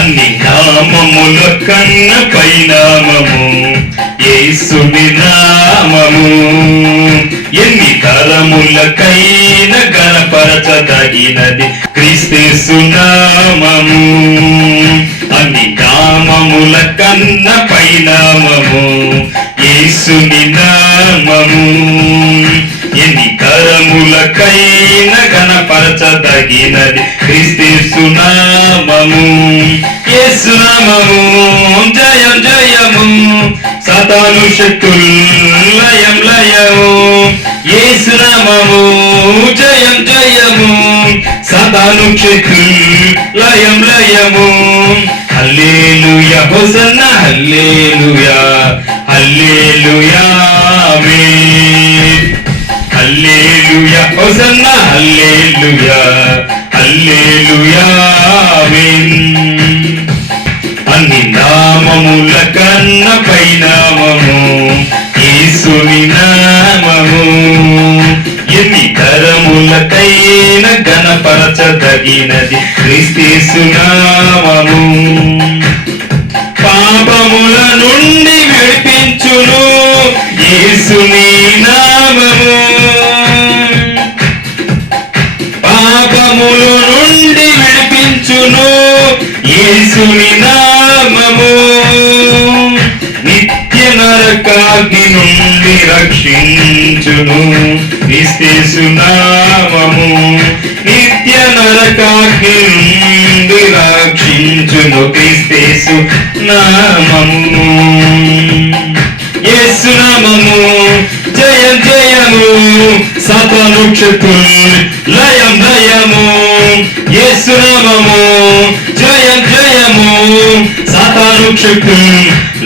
అన్ని నామముల కన్న పైనామము యేసుని నామము. ఎన్ని తరములకైన గణపరచదగినది క్రీస్తు నామము. అన్ని నామముల కన్న పైనామము యేసుని నామము. ఎన్ని తరములకైన గణపరచదగినది క్రీస్తు నామము. యేసు నామము జయం జయము, సాతాను శక్తులు లయం లయము. యేసు నామము జయం జయము, సాతాను శక్తులు లయం లయము. హల్లెలూయా హోసన్నా హల్లెలూయా హల్లెలూయా ఆమేన్. హల్లెలూయా హోసన్నా హల్లెలూయా హల్లెలూయా ఆమేన్. అన్ని నామముల కన్న పైనామము యేసుని నామము. ఎన్ని తరములకైన గణపరచదగినది క్రీస్తు నామము. పాపముల నుండి విడిపించును యేసుని నామము. పాపముల నుండి విడిపించును యేసుని నామము. నిత్య నరకాగ్ని నుండి రక్షించును క్రీస్తు నామము. నిత్య నరకాగ్ని నుండి రక్షించును క్రీస్తు నామము. యేసు నామము జయం జయము, సాతాను శక్తులు లయం లయము. యేసు నామము జయం జయము, సాతాను శక్తులు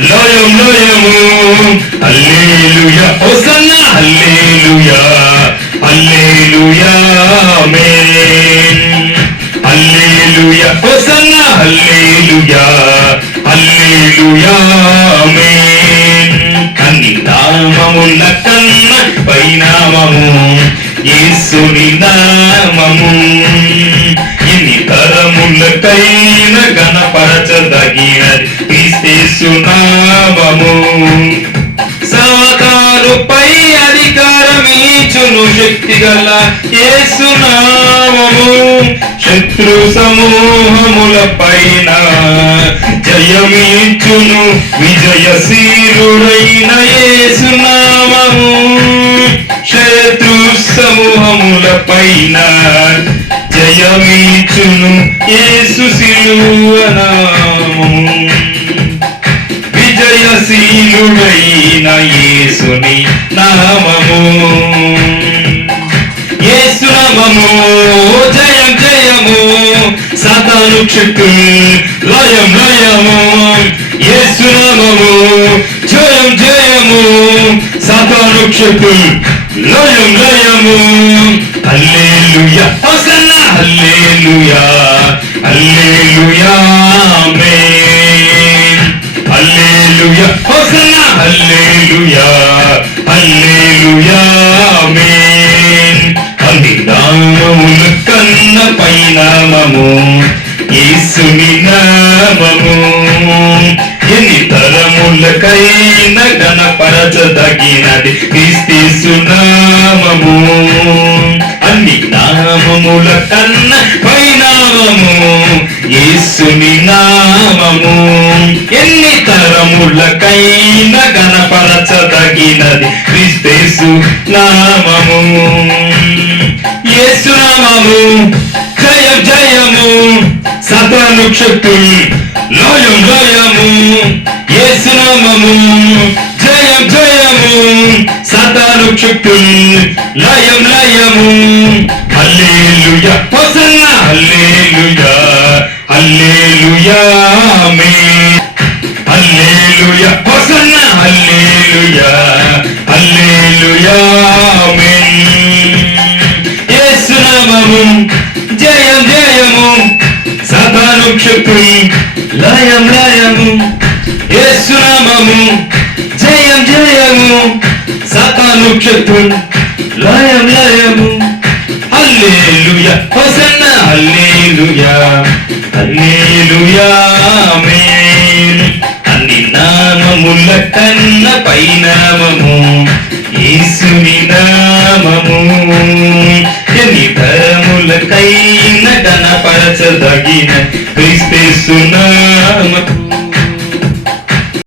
లయం లయము. హల్లెలూయా హోసన్నా హల్లెలూయా హల్లెలూయా ఆమేన్. హల్లెలూయా హోసన్నా హల్లెలూయా హల్లెలూయా ఆమేన్. అన్ని నామముల కన్న పైనామము యేసుని నామము. ఎన్ని తరములకైన గణపరచదగినది క్రీస్తు నామము. సాతానుపై అధికారమిచ్చును శక్తిగల యేసు నామము. శత్రు సమూహముల పైన జయమిచ్చును విజయశీలుడైన యేసు నామము. శత్రు సమూహముల పైన జయమిచ్చును యేసు శిలువ నామము. విజయశీలుడైన యేసుని నామము. యేసు నామము జయం జయము, సాతాను శక్తులు లయం లయము. యేసు నామము జయం జయము, సాతాను శక్తులు లయం లయము. హల్లెలూయా హోసన్నా హల్లెలూయా హల్లెలూయా ఆమేన్. హల్లెలూయా హోసన్నా హల్లెలూయా హల్లెలూయా ఆమేన్. అన్ని నామముల కన్న పైనామము యేసుని నామము. ఎన్ని తరములకైన గణపరచదగినది క్రీస్తు నామము. అన్ని నామముల కన్న పైనామము యేసుని నామము. ఎన్ని తరములకైన గణపరచదగినది క్రీస్తు నామము. యేసు నామము జయం జయము, సాతాను శక్తులు లయం లయము. యేసు నామము జయం జయము, సాతాను శక్తులు లయం లయము. హల్లెలూయా హోసన్నా హల్లెలూయా హల్లెలూయా ఆమేన్. హల్లెలూయా హోసన్నా హల్లెలూయా హల్లెలూయా ఆమేన్. యేసు నామము జయం జయము, సాతాను శక్తులు లయం లయము. యేసు నామము జయం జయము, సాతాను శక్తులు లయం లయము. హల్లెలూయా హోసన్నా హల్లెలూయా హల్లెలూయా కన్న పైనామము యేసుని నామము ఎన్ని తరములకైన గణపరచదగిన క్రీస్తు నామము